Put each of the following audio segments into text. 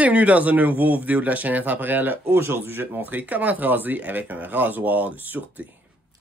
Bienvenue dans une nouvelle vidéo de la chaîne Intemporelle. Aujourd'hui, je vais te montrer comment te raser avec un rasoir de sûreté.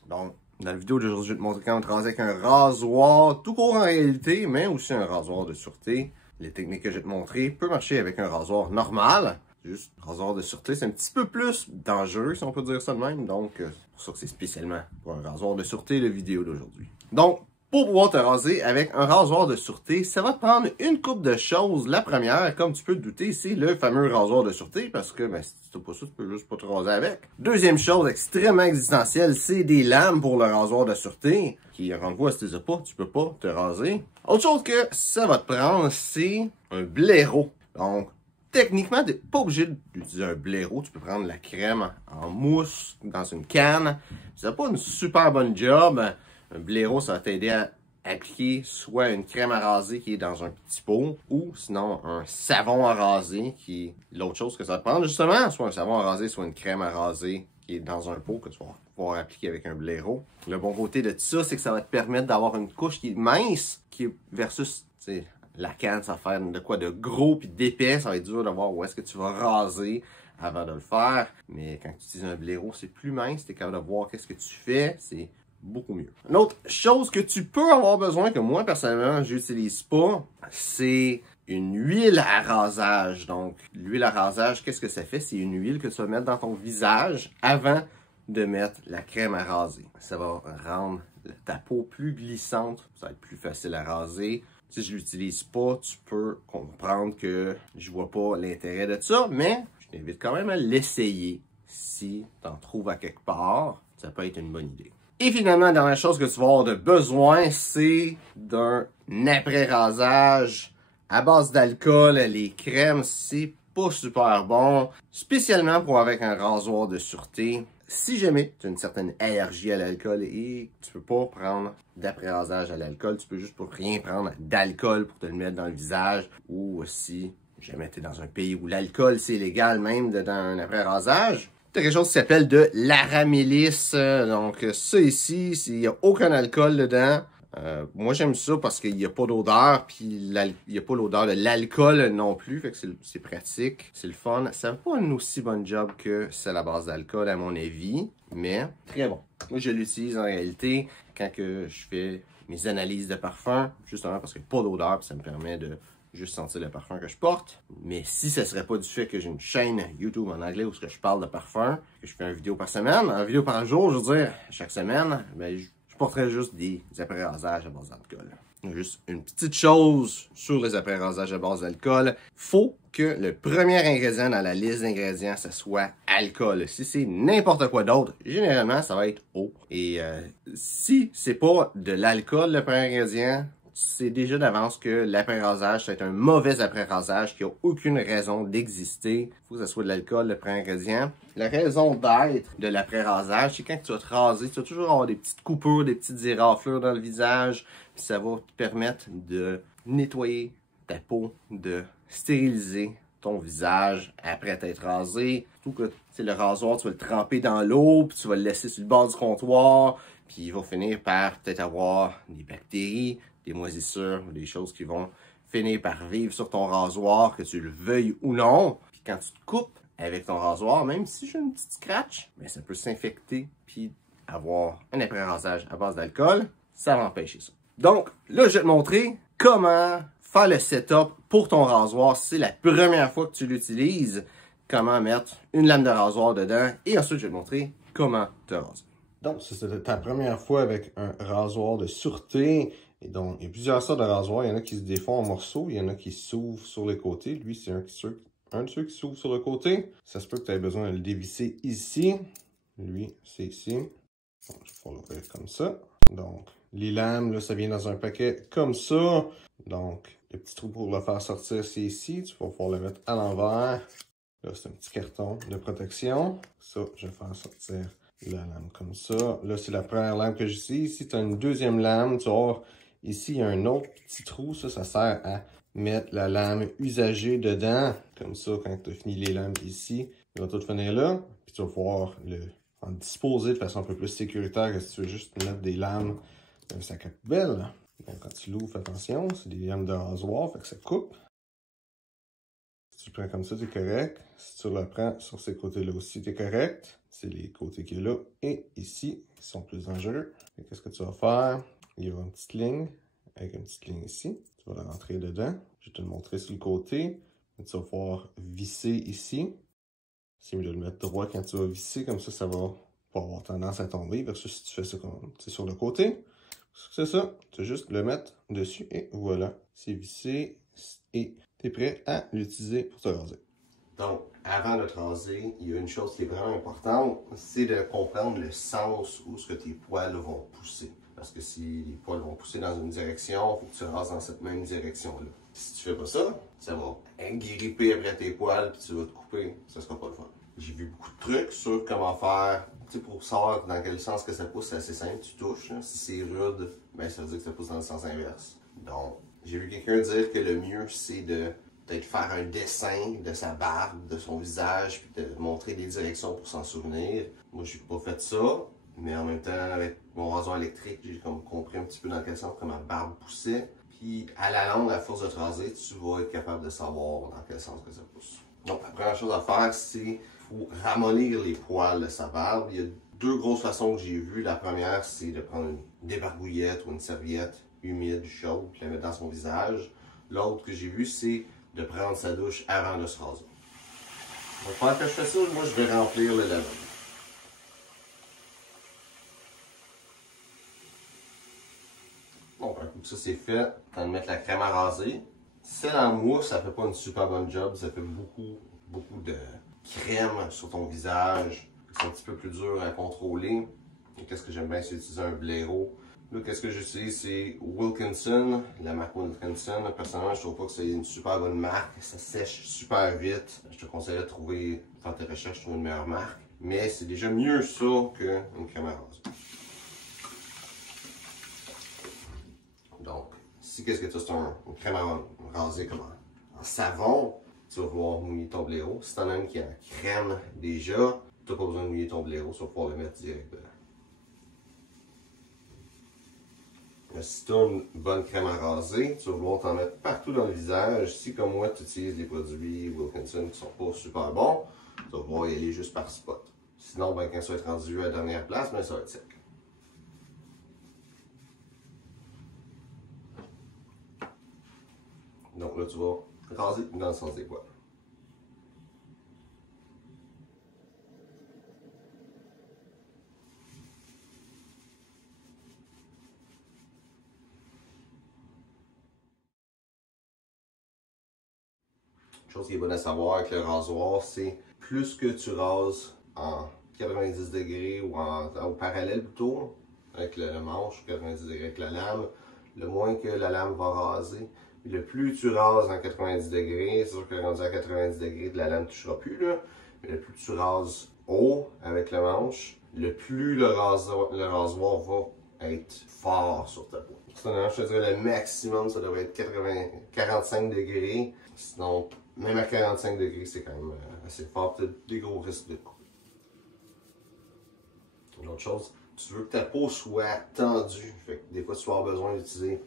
Donc, dans la vidéo d'aujourd'hui, je vais te montrer comment te raser avec un rasoir tout court en réalité, mais aussi un rasoir de sûreté. Les techniques que je vais te montrer peuvent marcher avec un rasoir normal. Juste, un rasoir de sûreté, c'est un petit peu plus dangereux, si on peut dire ça de même. Donc, c'est pour ça que c'est spécialement pour un rasoir de sûreté, la vidéo d'aujourd'hui. Donc, pour pouvoir te raser avec un rasoir de sûreté, ça va te prendre une couple de choses. La première, comme tu peux te douter, c'est le fameux rasoir de sûreté, parce que si tu n'as pas ça, tu peux juste pas te raser avec. Deuxième chose extrêmement existentielle, c'est des lames pour le rasoir de sûreté, qui, encore si tu les as pas, tu peux pas te raser. Autre chose que ça va te prendre, c'est un blaireau. Donc, techniquement, tu n'es pas obligé d'utiliser un blaireau. Tu peux prendre la crème en mousse dans une canne. Si tu n'as pas une super bonne job, un blaireau, ça va t'aider à appliquer soit une crème à raser qui est dans un petit pot, ou sinon un savon à raser qui est l'autre chose que ça va te prendre justement, soit un savon à raser, soit une crème à raser qui est dans un pot que tu vas pouvoir appliquer avec un blaireau. Le bon côté de tout ça, c'est que ça va te permettre d'avoir une couche qui est mince, qui est versus, tu sais, la canne, ça va faire de quoi de gros puis d'épais, ça va être dur de voir où est-ce que tu vas raser avant de le faire. Mais quand tu utilises un blaireau, c'est plus mince, tu es capable de voir qu'est-ce que tu fais, c'est beaucoup mieux. Une autre chose que tu peux avoir besoin, que moi personnellement j'utilise pas, c'est une huile à rasage. Donc l'huile à rasage, qu'est-ce que ça fait? C'est une huile que tu vas mettre dans ton visage avant de mettre la crème à raser. Ça va rendre ta peau plus glissante, ça va être plus facile à raser. Si je l'utilise pas, tu peux comprendre que je vois pas l'intérêt de ça, mais je t'invite quand même à l'essayer. Si tu en trouves à quelque part, ça peut être une bonne idée. Et finalement, la dernière chose que tu vas avoir de besoin, c'est d'un après-rasage à base d'alcool. Les crèmes, c'est pas super bon, spécialement pour avec un rasoir de sûreté. Si jamais tu as une certaine allergie à l'alcool et tu peux pas prendre d'après-rasage à l'alcool, tu peux juste pour rien prendre d'alcool pour te le mettre dans le visage, ou si jamais tu es dans un pays où l'alcool c'est légal même dans un après-rasage, tu as quelque chose qui s'appelle de l'aramélis. Donc ça ici, il n'y a aucun alcool dedans. Moi j'aime ça parce qu'il n'y a pas d'odeur, puis il n'y a pas l'odeur de l'alcool non plus, fait que c'est pratique, c'est le fun. Ça n'a pas un aussi bon job que c'est la base d'alcool à mon avis, mais très bon. Moi je l'utilise en réalité quand que je fais mes analyses de parfum, justement parce qu'il n'y a pas d'odeur, puis ça me permet de juste sentir le parfum que je porte. Mais si ce serait pas du fait que j'ai une chaîne YouTube en anglais où je parle de parfum, que je fais une vidéo par semaine, une vidéo par jour, je veux dire, chaque semaine, ben je porterais juste des après-rasages à base d'alcool. Juste une petite chose sur les après-rasages à base d'alcool. Faut que le premier ingrédient dans la liste d'ingrédients, ce soit alcool. Si c'est n'importe quoi d'autre, généralement, ça va être eau. Et si c'est pas de l'alcool, le premier ingrédient, c'est déjà d'avance que l'après-rasage, c'est un mauvais après-rasage qui n'a aucune raison d'exister. Il faut que ce soit de l'alcool, le premier ingrédient. La raison d'être de l'après-rasage, c'est quand tu vas te raser, tu vas toujours avoir des petites coupures, des petites éraflures dans le visage. Puis ça va te permettre de nettoyer ta peau, de stériliser ton visage après t'être rasé. Surtout que le rasoir, tu vas le tremper dans l'eau, puis tu vas le laisser sur le bord du comptoir, puis il va finir par peut-être avoir des bactéries, des moisissures, des choses qui vont finir par vivre sur ton rasoir, que tu le veuilles ou non. Puis quand tu te coupes avec ton rasoir, même si j'ai une petite scratch, mais ça peut s'infecter puis avoir un après-rasage à base d'alcool, ça va empêcher ça. Donc là, je vais te montrer comment faire le setup pour ton rasoir. C'est la première fois que tu l'utilises, comment mettre une lame de rasoir dedans, et ensuite je vais te montrer comment te raser. Donc, c'est ta première fois avec un rasoir de sûreté. Et donc, il y a plusieurs sortes de rasoirs. Il y en a qui se défont en morceaux. Il y en a qui s'ouvrent sur les côtés. Lui, c'est un de ceux qui s'ouvre sur le côté. Ça se peut que tu aies besoin de le dévisser ici. Lui, c'est ici. Donc, je vais pouvoir l'ouvrir comme ça. Donc, les lames, là, ça vient dans un paquet comme ça. Donc, le petit trou pour le faire sortir, c'est ici. Tu vas pouvoir le mettre à l'envers. Là, c'est un petit carton de protection. Ça, je vais faire sortir la lame comme ça. Là, c'est la première lame que j'utilise. Ici, tu as une deuxième lame. Tu vas voir, ici, il y a un autre petit trou. Ça sert à mettre la lame usagée dedans. Comme ça, quand tu as fini les lames ici, il va tout finir là. Puis tu vas pouvoir le disposer de façon un peu plus sécuritaire que si tu veux juste mettre des lames dans un sac à poubelle. Donc, quand tu l'ouvres, fais attention. C'est des lames de rasoir, fait que ça coupe. Si tu le prends comme ça, c'est correct. Si tu le prends sur ces côtés-là aussi, c'est correct. C'est les côtés qui est là et ici qui sont plus dangereux. Qu'est-ce que tu vas faire? Il y a une petite ligne avec une petite ligne ici. Tu vas la rentrer dedans. Je vais te le montrer sur le côté. Tu vas pouvoir visser ici. C'est mieux de le mettre droit quand tu vas visser, comme ça va pas avoir tendance à tomber. Versus si tu fais ça comme sur le côté. C'est ça. Tu vas juste le mettre dessus et voilà. C'est vissé et tu es prêt à l'utiliser pour te raser. Donc, avant de te raser, il y a une chose qui est vraiment importante, c'est de comprendre le sens où ce que tes poils vont pousser. Parce que si les poils vont pousser dans une direction, il faut que tu rases dans cette même direction-là. Si tu fais pas ça, ça va gripper après tes poils puis tu vas te couper, ça sera pas le fun. J'ai vu beaucoup de trucs sur comment faire, tu sais, pour savoir dans quel sens que ça pousse, c'est assez simple, tu touches. Là. Si c'est rude, ben ça veut dire que ça pousse dans le sens inverse. Donc, j'ai vu quelqu'un dire que le mieux, c'est de peut-être faire un dessin de sa barbe, de son visage, puis de montrer des directions pour s'en souvenir. Moi, j'ai pas fait ça, mais en même temps, avec mon rasoir électrique, j'ai comme compris un petit peu dans quel sens que ma barbe poussait. Puis, à la longue, à force de te raser, tu vas être capable de savoir dans quel sens que ça pousse. Donc, la première chose à faire, c'est faut ramollir les poils de sa barbe. Il y a deux grosses façons que j'ai vues. La première, c'est de prendre une débarbouillette ou une serviette humide, chaude, puis la mettre dans son visage. L'autre que j'ai vu, c'est de prendre sa douche avant de se raser. Donc, pendant que je fais ça, moi, je vais remplir le lavabo. Bon, un coup que ça c'est fait, quand de mettre la crème à raser. Celle en mousse, ça fait pas une super bonne job. Ça fait beaucoup de crème sur ton visage. C'est un petit peu plus dur à contrôler. Et qu'est-ce que j'aime bien, c'est utiliser un blaireau. Là, qu'est-ce que j'utilise, c'est Wilkinson, la marque Wilkinson. Personnellement, je trouve pas que c'est une super bonne marque. Ça sèche super vite. Je te conseillerais de faire tes recherches, trouver une meilleure marque. Mais c'est déjà mieux ça qu'une crème à raser. Donc, si qu'est-ce que tu as, c'est une crème à raser comme en savon, tu vas pouvoir mouiller ton blaireau. Si tu en as une qui est en crème déjà, tu n'as pas besoin de mouiller ton blaireau, tu vas pouvoir le mettre direct dedans. Si tu as une bonne crème à raser, tu vas vouloir t'en mettre partout dans le visage. Si, comme moi, tu utilises des produits Wilkinson qui ne sont pas super bons, tu vas pouvoir y aller juste par spot. Sinon, ben, quand ça va être rendu à la dernière place, ben, ça va être sec. Donc là, tu vas raser dans le sens des poils. Une chose qui est bonne à savoir avec le rasoir, c'est plus que tu rases en 90 degrés ou au parallèle plutôt, avec le manche, 90 degrés avec la lame, le moins que la lame va raser. Puis le plus tu rases en 90 degrés, c'est sûr que rendu à 90 degrés, la lame ne touchera plus, là. Mais le plus tu rases haut avec le manche, le plus le rasoir va être fort sur ta peau. Personnellement, je te dirais le maximum, ça devrait être 45 degrés. Sinon, même à 45 degrés, c'est quand même assez fort. Tu as des gros risques de couper. Une autre chose, tu veux que ta peau soit tendue. Fait que des fois, tu vas avoir besoin d'utiliser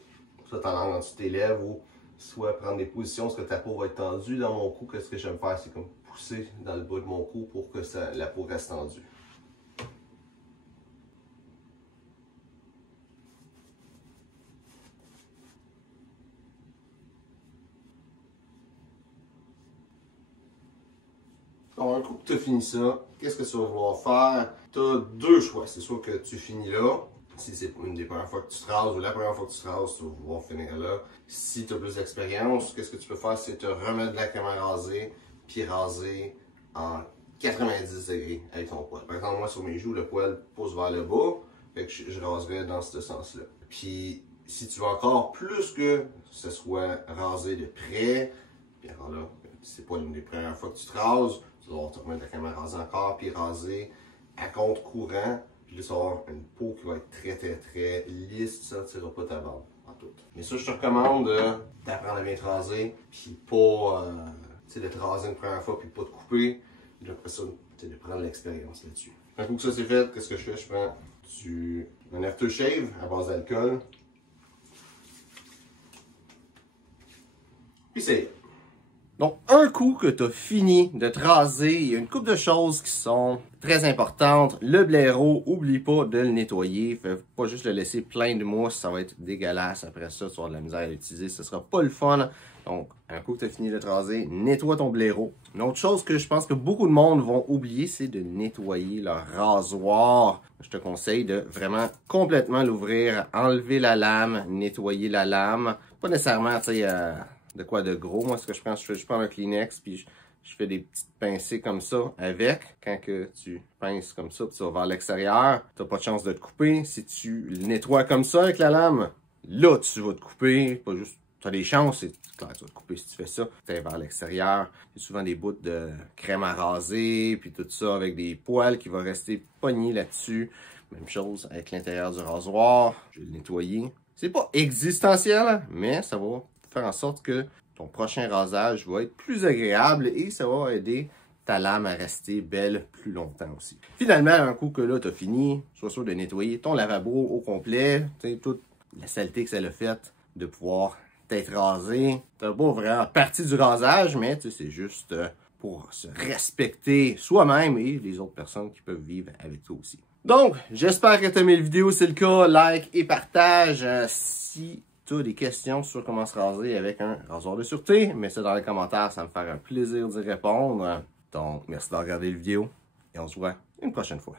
soit ta langue en dessous de tes lèvres ou soit prendre des positions parce que ta peau va être tendue. Dans mon cou, qu'est-ce que j'aime faire? C'est comme pousser dans le bas de mon cou pour que la peau reste tendue. Donc, un coup que tu as fini ça, qu'est-ce que tu vas vouloir faire? Tu as deux choix. C'est soit que tu finis là, si c'est une des premières fois que tu te rases ou la première fois que tu te rases, tu vas vouloir finir là. Si tu as plus d'expérience, qu'est-ce que tu peux faire? C'est te remettre de la crème à raser, puis raser en 90 degrés avec ton poil. Par exemple, moi sur mes joues, le poil pousse vers le bas, fait que je raserais dans ce sens-là. Puis, si tu veux encore plus que ce soit rasé de près, puis alors là, c'est pas une des premières fois que tu te rases, tu vas te remettre la crème à raser encore, puis raser à contre-courant. Puis là, tu vas avoir une peau qui va être très lisse, tu sentiras pas ta barbe en tout. Mais ça, je te recommande d'apprendre à bien te raser, puis pas, de te raser une première fois, puis pas te couper. Puis après ça, de prendre l'expérience là-dessus. Un coup que ça c'est fait, qu'est-ce que je fais? Je prends un aftershave à base d'alcool. Puis c'est. Donc, un coup que tu as fini de te raser, il y a une couple de choses qui sont très importantes. Le blaireau, oublie pas de le nettoyer. Fais pas juste le laisser plein de mousse, ça va être dégueulasse. Après ça, tu vas avoir de la misère à l'utiliser, ce sera pas le fun. Donc, un coup que tu as fini de te raser, nettoie ton blaireau. Une autre chose que je pense que beaucoup de monde vont oublier, c'est de nettoyer leur rasoir. Je te conseille de vraiment complètement l'ouvrir, enlever la lame, nettoyer la lame. Pas nécessairement, tu sais, de quoi de gros. Moi, ce que je prends, je prends un Kleenex, puis je fais des petites pincées comme ça avec. Quand que tu pinces comme ça, puis tu vas vers l'extérieur, tu n'as pas de chance de te couper. Si tu le nettoies comme ça avec la lame, là, tu vas te couper. Pas juste, tu as des chances, c'est clair, tu vas te couper si tu fais ça. Tu es vers l'extérieur. Il y a souvent des bouts de crème à raser, puis tout ça avec des poils qui vont rester pognés là-dessus. Même chose avec l'intérieur du rasoir. Je vais le nettoyer. C'est pas existentiel, mais ça va faire en sorte que ton prochain rasage va être plus agréable et ça va aider ta lame à rester belle plus longtemps aussi. Finalement, un coup que là, tu as fini, sois sûr de nettoyer ton lavabo au complet, toute la saleté que ça l'a fait de pouvoir t'être rasé. Tu n'as pas vraiment partie du rasage, mais c'est juste pour se respecter soi-même et les autres personnes qui peuvent vivre avec toi aussi. Donc, j'espère que tu as aimé la vidéo. Si c'est le cas, like et partage. Si tu as des questions sur comment se raser avec un rasoir de sûreté, mets ça dans les commentaires, ça me fait un plaisir d'y répondre. Donc, merci d'avoir regardé la vidéo et on se voit une prochaine fois.